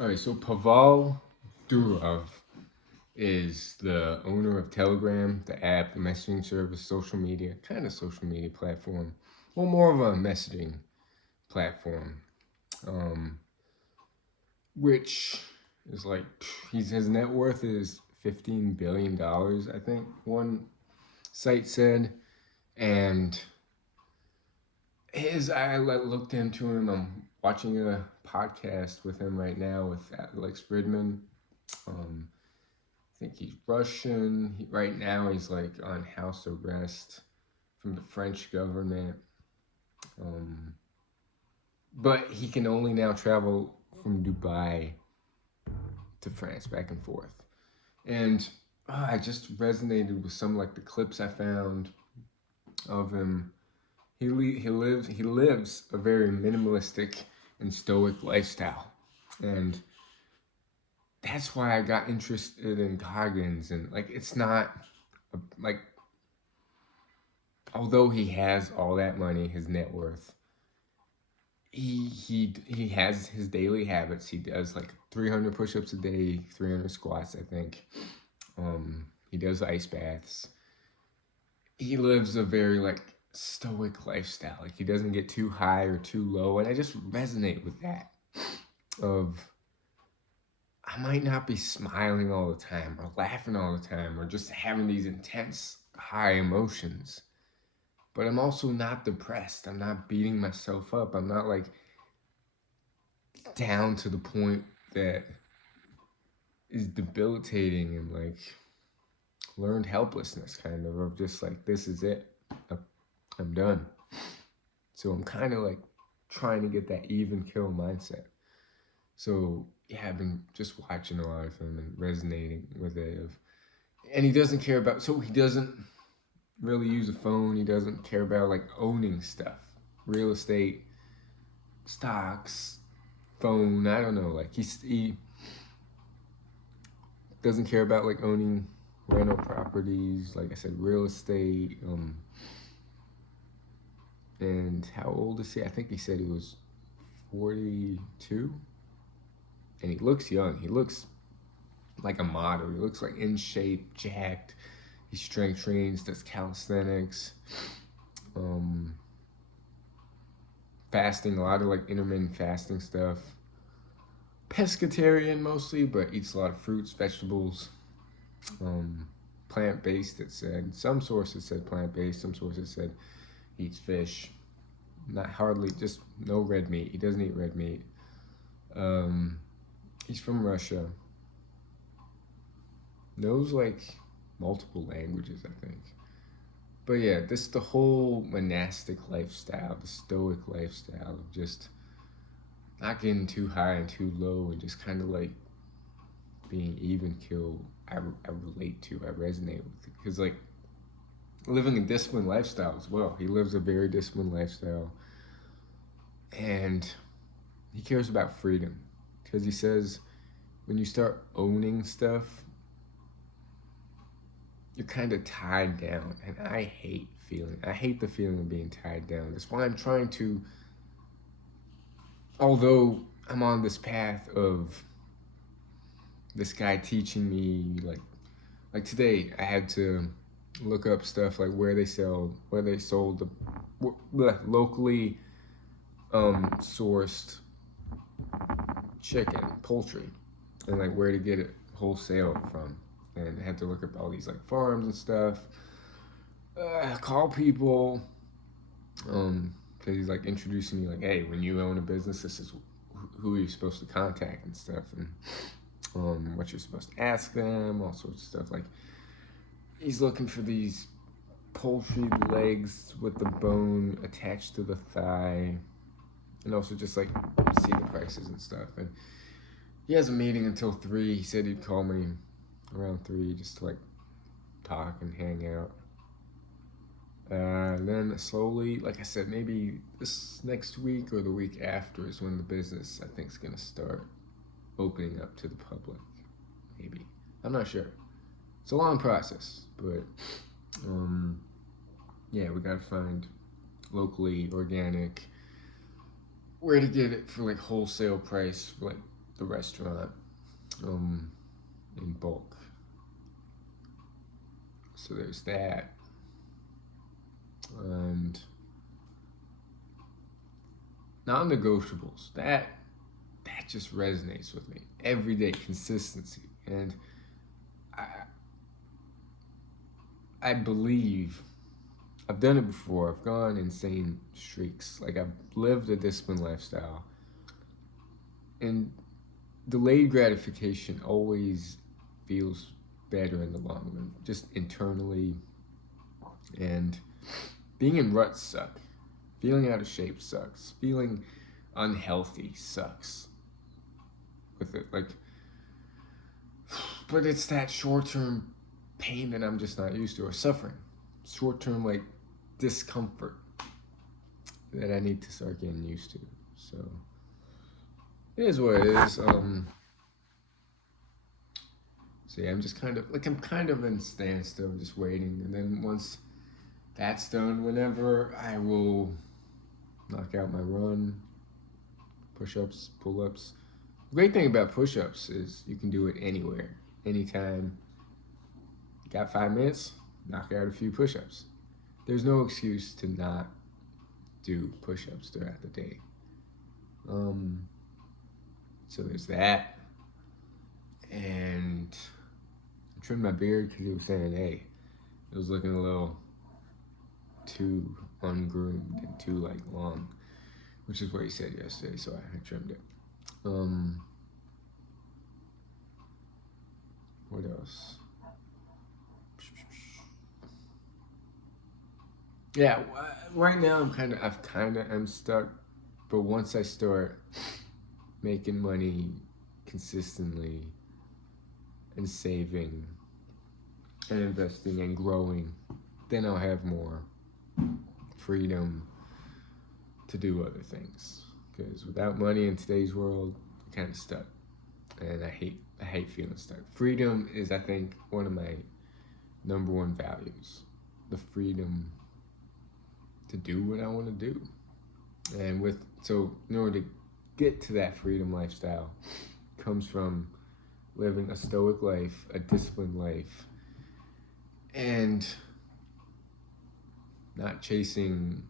All right, so Pavel Durov is the owner of Telegram, the app, the messaging service, social media, kind of social media platform. Well, more of a messaging platform, um, which is like his net worth is $15 billion. I think one site said, and I looked into him. I'm watching a podcast with him right now with Alex Fridman. Um, I think he's Russian. Right now, he's like on house arrest from the French government. Um, but he can only now travel from Dubai to France, back and forth. And I just resonated with some like the clips I found of him. He lives a very minimalistic and stoic lifestyle, and that's why I got interested in Goggins. And like, it's not like, although he has all that money, his net worth, he has his daily habits. He does like 300 push-ups a day, 300 squats, I think. He does ice baths. He lives a very like stoic lifestyle. Like, he doesn't get too high or too low, and I just resonate with that. Of, I might not be smiling all the time or laughing all the time or just having these intense high emotions, but I'm also not depressed. I'm not beating myself up. I'm not like down to the point that is debilitating and like learned helplessness, kind of just like, this is it. I'm done. So I'm kind of like trying to get that even kill mindset. So yeah, I've been just watching a lot of him and resonating with it. And he doesn't care about, so he doesn't really use a phone. He doesn't care about like owning stuff, real estate, stocks, phone. I don't know. Like, he doesn't care about like owning rental properties. Like I said, real estate. And how old is he? I think he said he was 42, and he looks young. He looks like a model. He looks like in shape, jacked. He strength trains, does calisthenics, um, fasting, a lot of like intermittent fasting stuff. Pescatarian mostly, but eats a lot of fruits, vegetables, um, plant based. It said, some sources said plant based, some sources said eats fish. Not hardly, just no red meat. He doesn't eat red meat. Um, he's from Russia. Knows like multiple languages, I think. But yeah, this the whole monastic lifestyle, the stoic lifestyle of just not getting too high and too low, and just kind of like being even killed. I relate to, I resonate with it. Because like, living a disciplined lifestyle as well. He lives a very disciplined lifestyle, and he cares about freedom. Because he says when you start owning stuff, you're kind of tied down, and I hate the feeling of being tied down. That's why I'm trying to, although I'm on this path of this guy teaching me, like today I had to look up stuff like where they sold the locally sourced chicken, poultry, and like where to get it wholesale from. And I had to look up all these like farms and stuff. Call people, because he's like introducing me, like, hey, when you own a business, this is who you're supposed to contact and stuff, and what you're supposed to ask them, all sorts of stuff. Like, he's looking for these poultry legs with the bone attached to the thigh, and also just like see the prices and stuff. And he has a meeting until 3. He said he'd call me around 3 just to like talk and hang out. Then slowly, like I said, maybe this next week or the week after is when the business, I think, is gonna start opening up to the public. Maybe, I'm not sure. It's a long process, but yeah, we gotta find locally organic, where to get it for like wholesale price for like the restaurant in bulk. So there's that. And non-negotiables. That just resonates with me. Everyday consistency. And I believe I've done it before. I've gone insane streaks. Like, I've lived a disciplined lifestyle. And delayed gratification always feels better in the long run, just internally. And being in ruts suck. Feeling out of shape sucks. Feeling unhealthy sucks. With it, like, but it's that short-term pain that I'm just not used to, or suffering. Short-term, like, discomfort that I need to start getting used to. So it is what it is. So yeah, I'm kind of in standstill, just waiting. And then once that's done, whenever I will knock out my run, push-ups, pull-ups. The great thing about push-ups is you can do it anywhere, anytime. You got 5 minutes, knock out a few push-ups. There's no excuse to not do push-ups throughout the day. So there's that. And I trimmed my beard because he was saying, hey, it was looking a little too ungroomed and too, like, long, which is what he said yesterday, so I trimmed it. What else? Yeah, right now I'm stuck, but once I start making money consistently and saving and investing and growing, then I'll have more freedom to do other things. Because without money in today's world, you're kind of stuck, and I hate feeling stuck. Freedom is, I think, one of my number one values. The freedom to do what I want to do. And so in order to get to that freedom lifestyle, comes from living a stoic life, a disciplined life, and not chasing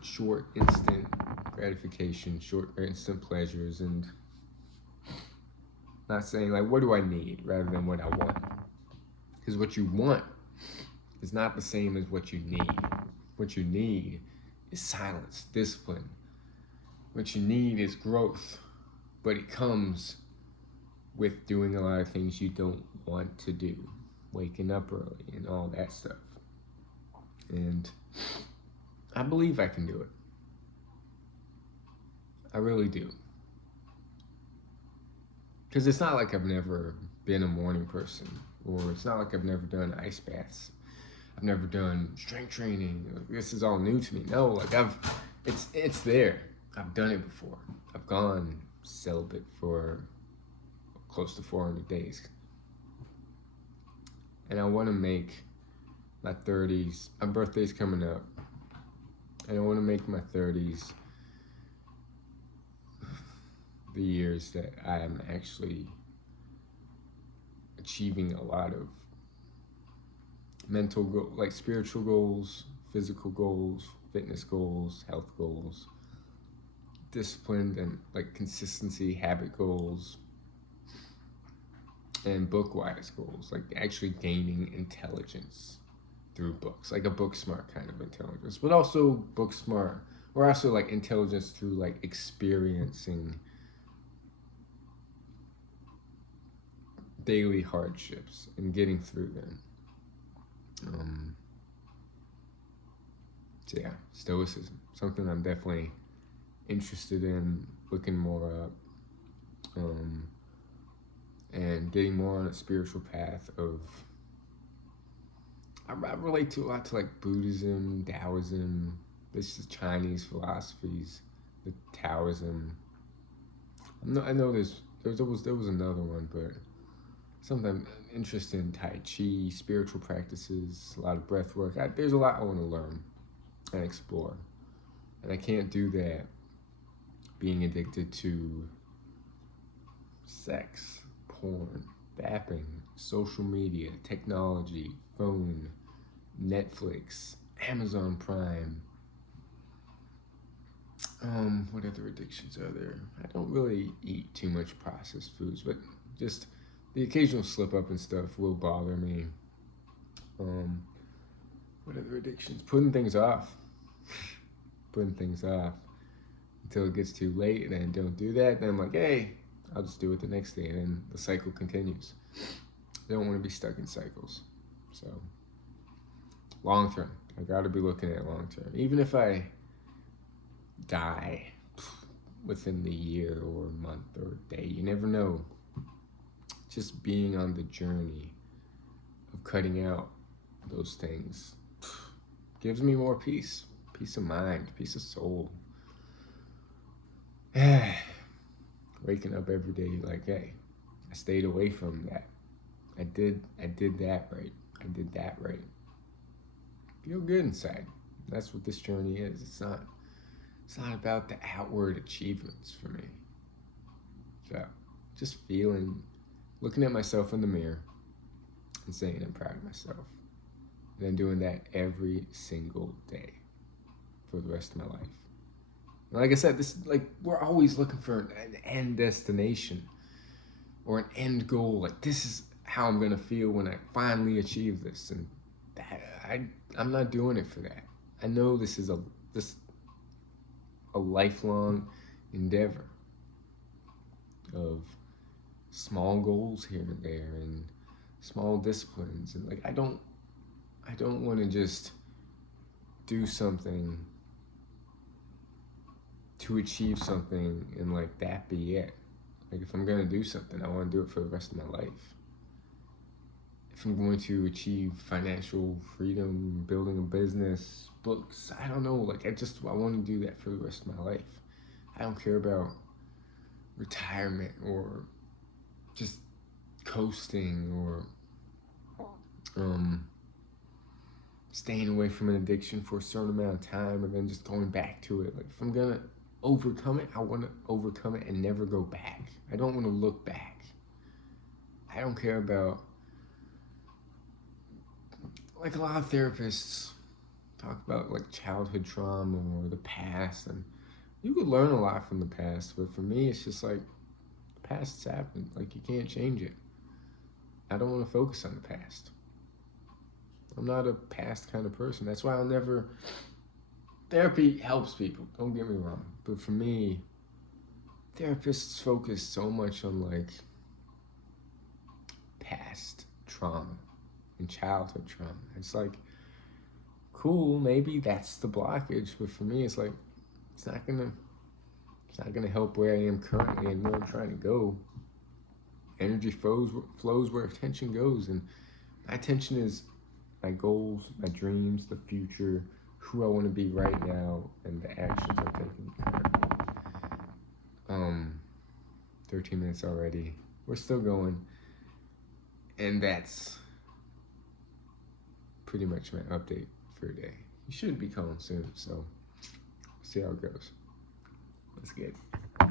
short, instant gratification, short, instant pleasures, and not saying, like, what do I need, rather than what I want. Because what you want is not the same as what you need. What you need is silence, discipline. What you need is growth, but it comes with doing a lot of things you don't want to do, waking up early and all that stuff. And I believe I can do it. I really do. Because it's not like I've never been a morning person, or it's not like I've never done ice baths. I've never done strength training. This is all new to me. No, like, it's there. I've done it before. I've gone celibate for close to 400 days. And I want to make my 30s, my birthday's coming up, and I want to make my 30s the years that I am actually achieving a lot of mental goals, like spiritual goals, physical goals, fitness goals, health goals, disciplined and, like, consistency, habit goals, and book-wise goals, like actually gaining intelligence through books, like a book smart kind of intelligence, but also book smart, or also, like, intelligence through, like, experiencing daily hardships and getting through them. So yeah, Stoicism, something I'm definitely interested in looking more up, and getting more on a spiritual path of, I relate to a lot to, like, Buddhism, Taoism, this is Chinese philosophies, the Taoism. I know there was another one, but something interested in Tai Chi, spiritual practices, a lot of breath work. There's a lot I want to learn and explore, and I can't do that being addicted to sex, porn, vaping, social media, technology, phone, Netflix, Amazon Prime. What other addictions are there? I don't really eat too much processed foods, but just the occasional slip up and stuff will bother me. Um, what other addictions? Putting things off. Putting things off until it gets too late, and then don't do that. Then I'm like, hey, I'll just do it the next day, and then the cycle continues. I don't want to be stuck in cycles. So, long term, I got to be looking at long term. Even if I die within the year or a month or a day, you never know. Just being on the journey of cutting out those things gives me more peace of mind, peace of soul. Waking up every day like, hey, I stayed away from that. I did that right. I did that right. Feel good inside. That's what this journey is. It's not about the outward achievements for me. So just looking at myself in the mirror and saying I'm proud of myself. And then doing that every single day for the rest of my life. And like I said, we're always looking for an end destination or an end goal. Like, this is how I'm gonna feel when I finally achieve this. And I'm not doing it for that. I know this is a lifelong endeavor of small goals here and there and small disciplines, and like I don't want to just do something to achieve something and like that be it. Like, if I'm gonna do something, I want to do it for the rest of my life. If I'm going to achieve financial freedom, building a business, books, I don't know, like I want to do that for the rest of my life. I don't care about retirement or just coasting or staying away from an addiction for a certain amount of time and then just going back to it. Like, if I'm gonna overcome it, I want to overcome it and never go back. I don't want to look back. I don't care about, like, a lot of therapists talk about like childhood trauma or the past, and you could learn a lot from the past, but for me it's just like, the past's happened. Like, you can't change it. I don't want to focus on the past. I'm not a past kind of person. That's why therapy helps people, don't get me wrong, but for me, therapists focus so much on like past trauma and childhood trauma. It's like, cool, maybe that's the blockage, but for me it's like, it's not gonna help where I am currently and where I'm trying to go. Energy flows where attention goes, and my attention is my goals, my dreams, the future, who I want to be right now, and the actions I'm taking currently. 13 minutes already. We're still going, and that's pretty much my update for today. You should be calling soon, so see how it goes. Let's get it.